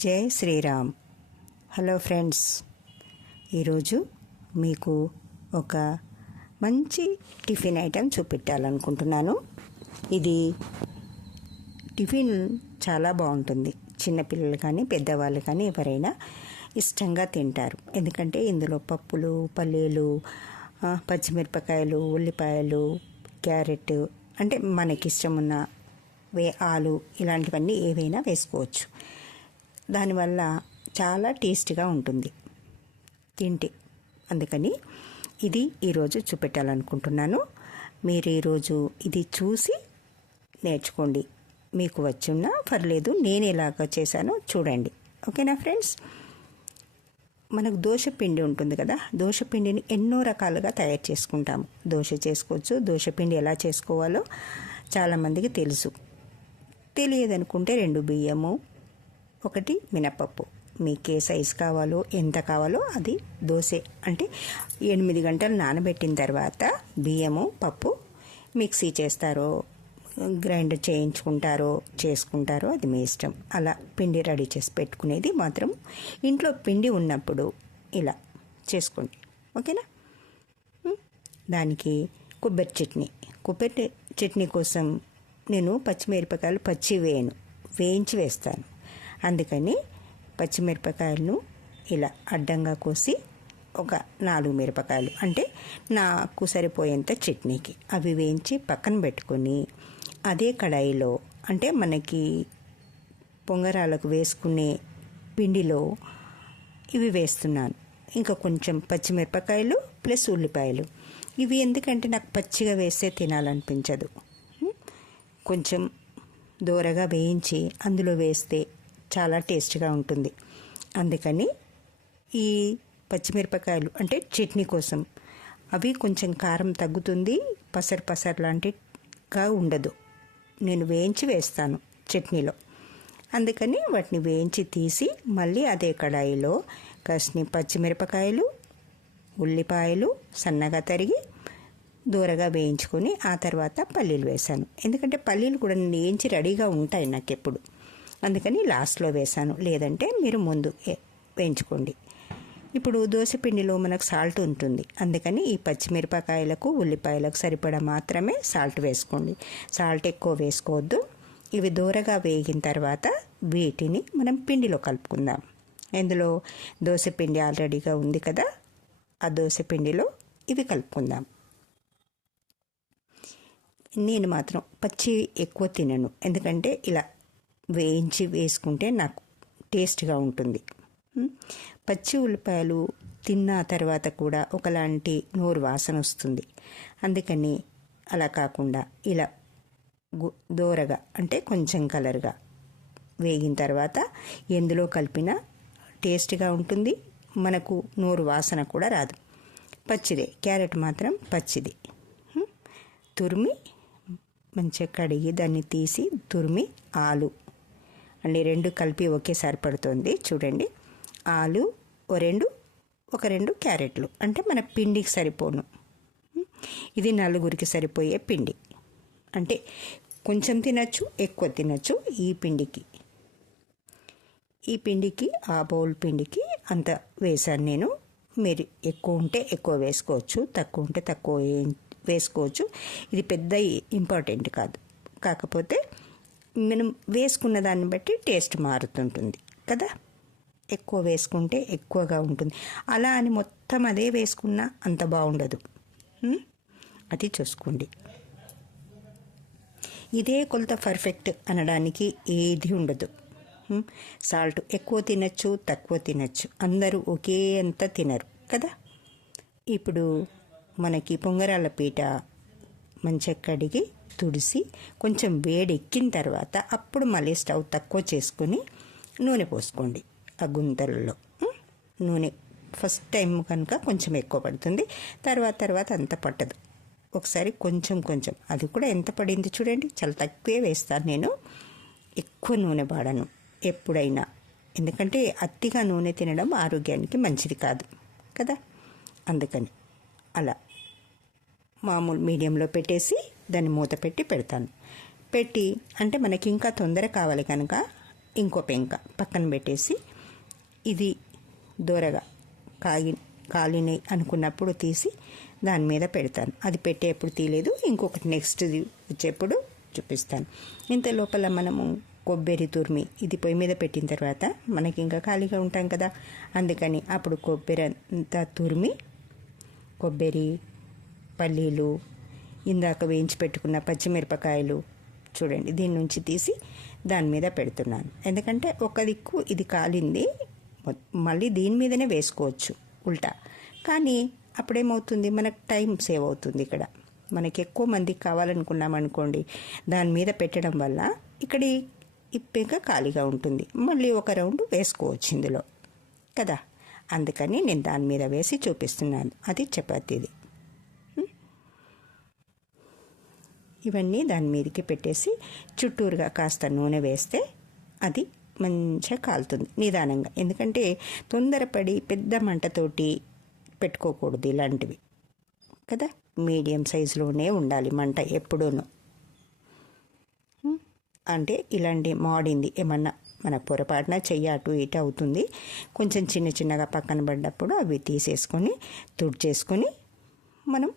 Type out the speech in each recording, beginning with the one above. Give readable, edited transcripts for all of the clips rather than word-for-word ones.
జై Sriram. Hello friends, ఈరోజు మీకు ఒక మంచి టిఫిన్ ఐటెం చూపెట్టాలనుకుంటున్నాను. ఇది టిఫిన్ చాలా బాగుంటుంది. చిన్నపిల్లలు కానీ పెద్దవాళ్ళు కానీ ఎవరైనా ఇష్టంగా తింటారు. ఎందుకంటే ఇందులో పప్పులు, పల్లీలు, పచ్చిమిరపకాయలు, ఉల్లిపాయలు, క్యారెట్, అంటే మనకి ఇష్టం ఉన్న ఆలు, ఇలాంటివన్నీ ఏవైనా వేసుకోవచ్చు. దానివల్ల చాలా టేస్టీగా ఉంటుంది తింటే. అందుకని ఇది ఈరోజు చూపెట్టాలనుకుంటున్నాను. మీరు ఈరోజు ఇది చూసి నేర్చుకోండి. మీకు వచ్చున్నా పర్లేదు, నేను ఎలాగ చేశానో చూడండి. ఓకేనా ఫ్రెండ్స్? మనకు దోశ పిండి ఉంటుంది కదా, దోశ పిండిని ఎన్నో రకాలుగా తయారు చేసుకుంటాము. దోశ చేసుకోవచ్చు. దోశ పిండి ఎలా చేసుకోవాలో చాలామందికి తెలుసు. తెలియదనుకుంటే 2 బియ్యము, 1 మినపప్పు, మీకు ఏ సైజు కావాలో ఎంత కావాలో అది దోశ అంటే 8 గంటలు నానబెట్టిన తర్వాత బియ్యము, పప్పు మిక్సీ చేస్తారో, గ్రైండర్ చేసుకుంటారో అది మీ ఇష్టం. అలా పిండి రెడీ చేసి పెట్టుకునేది మాత్రం ఇంట్లో పిండి ఉన్నప్పుడు ఇలా చేసుకోండి. ఓకేనా? దానికి కొబ్బరి చట్నీ కోసం నేను పచ్చిమిరపకాయలు వేయించి వేస్తాను. అందుకని పచ్చిమిరపకాయలను ఇలా అడ్డంగా కోసి ఒక 4 మిరపకాయలు, అంటే నాకు సరిపోయేంత చట్నీకి అవి వేయించి పక్కన పెట్టుకొని, అదే కడాయిలో అంటే మనకి పొంగరాలకు వేసుకునే పిండిలో ఇవి వేస్తున్నాను. ఇంకా కొంచెం పచ్చిమిరపకాయలు ప్లస్ ఉల్లిపాయలు. ఇవి ఎందుకంటే నాకు పచ్చిగా వేస్తే తినాలనిపించదు. కొంచెం దూరగా వేయించి అందులో వేస్తే చాలా టేస్ట్గా ఉంటుంది. అందుకని ఈ పచ్చిమిరపకాయలు అంటే చట్నీ కోసం అవి కొంచెం కారం తగ్గుతుంది, పసరు లాంటిగా ఉండదు. నేను వేయించి వేస్తాను చట్నీలో. అందుకని వాటిని వేయించి తీసి మళ్ళీ అదే కడాయిలో కాస్ని పచ్చిమిరపకాయలు, ఉల్లిపాయలు సన్నగా తరిగి దూరగా వేయించుకొని ఆ తర్వాత పల్లీలు వేశాను. ఎందుకంటే పల్లీలు కూడా నేను వేయించి రెడీగా ఉంటాయి నాకు ఎప్పుడు. అందుకని లాస్ట్లో వేశాను, లేదంటే మీరు ముందు వేయించుకోండి. ఇప్పుడు దోశ పిండిలో మనకు సాల్ట్ ఉంటుంది. అందుకని ఈ పచ్చిమిరపకాయలకు, ఉల్లిపాయలకు సరిపడా మాత్రమే సాల్ట్ వేసుకోండి. సాల్ట్ ఎక్కువ వేసుకోవద్దు. ఇవి దూరగా వేగిన తర్వాత వీటిని మనం పిండిలో కలుపుకుందాం. ఇందులో దోశ పిండి ఆల్రెడీగా ఉంది కదా, ఆ దోశ పిండిలో ఇవి కలుపుకుందాం. నేను మాత్రం పచ్చి ఎక్కువ తినను, ఎందుకంటే ఇలా వేయించి వేసుకుంటే నాకు టేస్ట్గా ఉంటుంది. పచ్చి ఉల్లిపాయలు తిన్న తర్వాత కూడా ఒకలాంటి నోరు వాసన వస్తుంది. అందుకని అలా కాకుండా ఇలా దోరగా అంటే కొంచెం కలర్గా వేగిన తర్వాత ఎందులో కలిపినా టేస్ట్గా ఉంటుంది, మనకు నోరు వాసన కూడా రాదు. పచ్చిదే, క్యారెట్ మాత్రం పచ్చిది. తురిమి మంచిగా కడిగి దాన్ని తీసి తురిమి, ఆలు అన్ని 2 కలిపి ఒకేసారి పడుతుంది. చూడండి, ఆలు ఒక 2 క్యారెట్లు, అంటే మన పిండికి సరిపోను. ఇది 4గురికి సరిపోయే పిండి. అంటే కొంచెం తినచ్చు, ఎక్కువ తినచ్చు. ఈ పిండికి ఆ బౌల్ పిండికి అంత వేశాను నేను. మీరు ఎక్కువ ఉంటే ఎక్కువ వేసుకోవచ్చు, తక్కువ ఉంటే తక్కువ వేసుకోవచ్చు. ఇది పెద్ద ఇంపార్టెంట్ కాదు. కాకపోతే మనం వేసుకున్న దాన్ని బట్టి టేస్ట్ మారుతుంటుంది కదా. ఎక్కువ వేసుకుంటే ఎక్కువగా ఉంటుంది, అలా అని మొత్తం అదే వేసుకున్నా అంత బాగుండదు. అది చూసుకోండి. ఇదే కొలత పర్ఫెక్ట్ అనడానికి ఏది ఉండదు. సాల్ట్ ఎక్కువ తినచ్చు, తక్కువ తినచ్చు, అందరూ ఒకే అంత తినరు కదా. ఇప్పుడు మనకి పొంగరాల పీట మంచిగా కడిగి తుడిసి కొంచెం వేడెక్కిన తర్వాత అప్పుడు మళ్ళీ స్టవ్ తక్కువ చేసుకొని నూనె పోసుకోండి. ఆ గుంతలలో నూనె ఫస్ట్ టైం కనుక కొంచెం ఎక్కువ పడుతుంది, తర్వాత అంత పట్టదు. ఒకసారి కొంచెం అది కూడా ఎంత పడింది చూడండి. చాలా తక్కువే వేస్తాను నేను, ఎక్కువ నూనె వాడను ఎప్పుడైనా. ఎందుకంటే అతిగా నూనె తినడం ఆరోగ్యానికి మంచిది కాదు కదా. అందుకని అలా మామూలు మీడియంలో పెట్టేసి దాన్ని మూత పెట్టి పెడతాను. పెట్టి అంటే మనకి ఇంకా తొందర కావాలి కనుక ఇంకో పెంక పక్కన పెట్టేసి ఇది దూరగా కాలినాయి అనుకున్నప్పుడు తీసి దాని మీద పెడతాను. అది పెట్టేప్పుడు తీయలేదు, ఇంకొకటి నెక్స్ట్ వచ్చేప్పుడు చూపిస్తాను. ఇంత లోపల మనము కొబ్బరి తురిమి ఇది పొయ్యి మీద పెట్టిన తర్వాత మనకి ఇంకా ఖాళీగా ఉంటాం కదా, అందుకని అప్పుడు కొబ్బరి అంతా తురిమి కొబ్బరి, పల్లీలు, ఇందాక వేయించి పెట్టుకున్న పచ్చిమిరపకాయలు చూడండి దీని నుంచి తీసి దాని మీద పెడుతున్నాను. ఎందుకంటే ఒక దిక్కు ఇది కాలింది, మళ్ళీ దీని మీదనే వేసుకోవచ్చు ఉల్టా, కానీ అప్పుడేమవుతుంది మనకు టైం సేవ్ అవుతుంది. ఇక్కడ మనకి ఎక్కువ మందికి కావాలనుకున్నాం అనుకోండి, దాని మీద పెట్టడం వల్ల ఇక్కడ ఇప్పేక ఖాళీగా ఉంటుంది, మళ్ళీ ఒక రౌండ్ వేసుకోవచ్చు ఇందులో కదా. అందుకని నేను దాని మీద వేసి చూపిస్తున్నాను. అది చపాతీది. ఇవన్నీ దాని మీదకి పెట్టేసి చుట్టూరుగా కాస్త నూనె వేస్తే అది మంచిగా కాలుతుంది నిదానంగా. ఎందుకంటే తొందరపడి పెద్ద మంటతోటి పెట్టుకోకూడదు ఇలాంటివి కదా, మీడియం సైజులోనే ఉండాలి మంట ఎప్పుడూను. అంటే ఇలాంటి మాడింది ఏమన్నా మన పొరపాటున చెయ్యి అటు ఇటు అవుతుంది, కొంచెం చిన్న చిన్నగా పక్కన పడ్డప్పుడు అవి తీసేసుకొని తుడిచేసుకొని మనం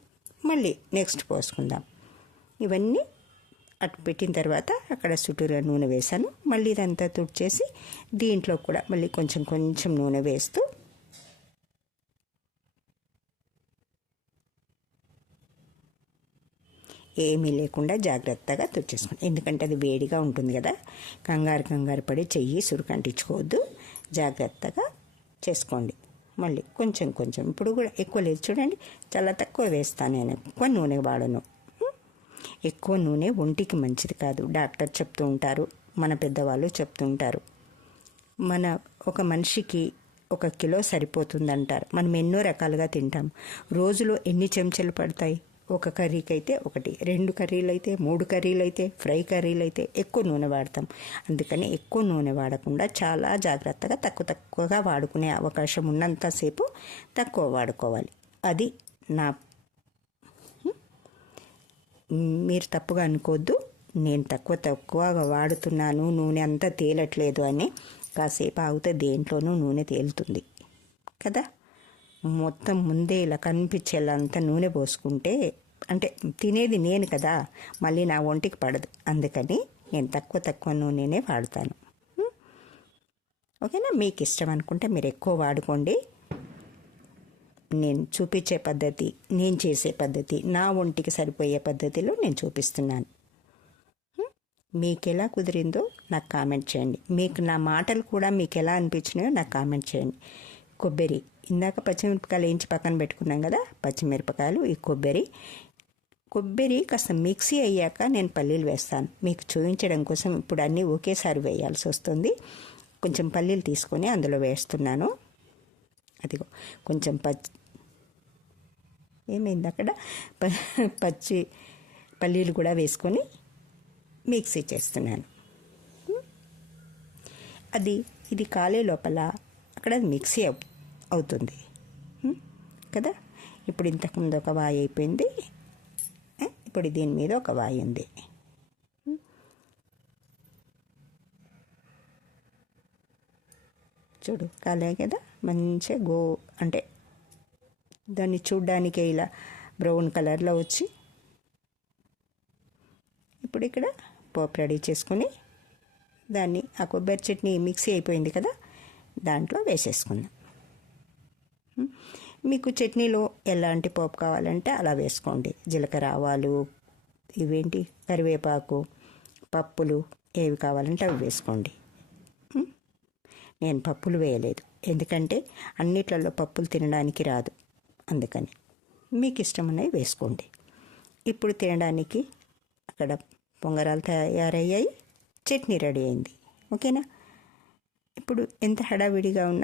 మళ్ళీ నెక్స్ట్ పోసుకుందాం. ఇవన్నీ అటు పెట్టిన తర్వాత అక్కడ చుట్టూరుగా నూనె వేసాను, మళ్ళీ ఇదంతా తుడిచేసి దీంట్లో కూడా మళ్ళీ కొంచెం కొంచెం నూనె వేస్తూ ఏమీ లేకుండా జాగ్రత్తగా తుడిచేసుకోండి. ఎందుకంటే అది వేడిగా ఉంటుంది కదా, కంగారు పడి చెయ్యి సురుకంటించుకోవద్దు, జాగ్రత్తగా చేసుకోండి. మళ్ళీ కొంచెం కొంచెం, ఇప్పుడు కూడా ఎక్కువ లేదు చూడండి, చాలా తక్కువ వేస్తాను నేను, ఎక్కువ నూనె వాడను. ఎక్కువ నూనె ఒంటికి మంచిది కాదు, డాక్టర్ చెప్తూ ఉంటారు, మన పెద్దవాళ్ళు చెప్తూ ఉంటారు. మన ఒక మనిషికి 1 కిలో సరిపోతుందంటారు. మనం ఎన్నో రకాలుగా తింటాం, రోజులో ఎన్ని చెంచాలు పడతాయి? ఒక కర్రీకి అయితే 1, 2 కర్రీలు అయితే, 3 కర్రీలు అయితే, ఫ్రై కర్రీలు అయితే ఎక్కువ నూనె వాడతాం. అందుకని ఎక్కువ నూనె వాడకుండా చాలా జాగ్రత్తగా తక్కువగా వాడుకునే అవకాశం ఉన్నంతసేపు తక్కువ వాడుకోవాలి. అది నా, మీరు తప్పుగా అనుకోవద్దు, నేను తక్కువగా వాడుతున్నాను, నూనె అంతా తేలట్లేదు అని. కాసేపు ఆగితే దేంట్లోనూ నూనె తేలుతుంది కదా. మొత్తం ముందే ఇలా కనిపించేలా నూనె పోసుకుంటే, అంటే తినేది నేను కదా, మళ్ళీ నా ఒంటికి పడదు. అందుకని నేను తక్కువ నూనెనే వాడతాను. ఓకేనా? మీకు ఇష్టం అనుకుంటే మీరు ఎక్కువ వాడుకోండి. నేను చూపించే పద్ధతి, నేను చేసే పద్ధతి, నా ఒంటికి సరిపోయే పద్ధతిలో నేను చూపిస్తున్నాను. మీకు ఎలా కుదిరిందో నాకు కామెంట్ చేయండి. మీకు నా మాటలు కూడా మీకు ఎలా అనిపించినాయో నాకు కామెంట్ చేయండి. కొబ్బరి, ఇందాక పచ్చిమిరపకాయలు వేయించి పక్కన పెట్టుకున్నాం కదా, పచ్చిమిరపకాయలు, ఈ కొబ్బరి కాస్త మిక్సీ అయ్యాక నేను పల్లీలు వేస్తాను. మీకు చూపించడం కోసం ఇప్పుడు అన్నీ ఒకేసారి వేయాల్సి వస్తుంది. కొంచెం పల్లీలు తీసుకొని అందులో వేస్తున్నాను. అదిగో కొంచెం ఏమైంది అక్కడ, పచ్చి పల్లీలు కూడా వేసుకొని మిక్సీ చేస్తున్నాను. ఇది కాలే లోపల అక్కడ మిక్సీ అవుతుంది కదా. ఇప్పుడు ఇంతకుముందు ఒక వాయి అయిపోయింది, ఇప్పుడు దీని మీద ఒక వాయి ఉంది. చూడు కాలే కదా, మంచిగా అంటే దాన్ని చూడ్డానికి ఇలా బ్రౌన్ కలర్లో వచ్చి, ఇప్పుడు ఇక్కడ పోపు రెడీ చేసుకొని దాన్ని, ఆ కొబ్బరి చట్నీ మిక్సీ అయిపోయింది కదా, దాంట్లో వేసేసుకుందాం. మీకు చట్నీలో ఎలాంటి పోపు కావాలంటే అలా వేసుకోండి. జీలకర్ర, ఆవాలు, ఇవేంటి కరివేపాకు, పప్పులు ఏవి కావాలంటే అవి వేసుకోండి. నేను పప్పులు వేయలేదు, ఎందుకంటే అన్నిట్లలో పప్పులు తినడానికి రాదు, అందుకని మీకు ఇష్టం ఉన్నవి వేసుకోండి. ఇప్పుడు తినడానికి అక్కడ పొంగరాలు తయారయ్యాయి, చట్నీ రెడీ అయింది. ఓకేనా? ఇప్పుడు ఎంత హడావిడిగా ఉన్నా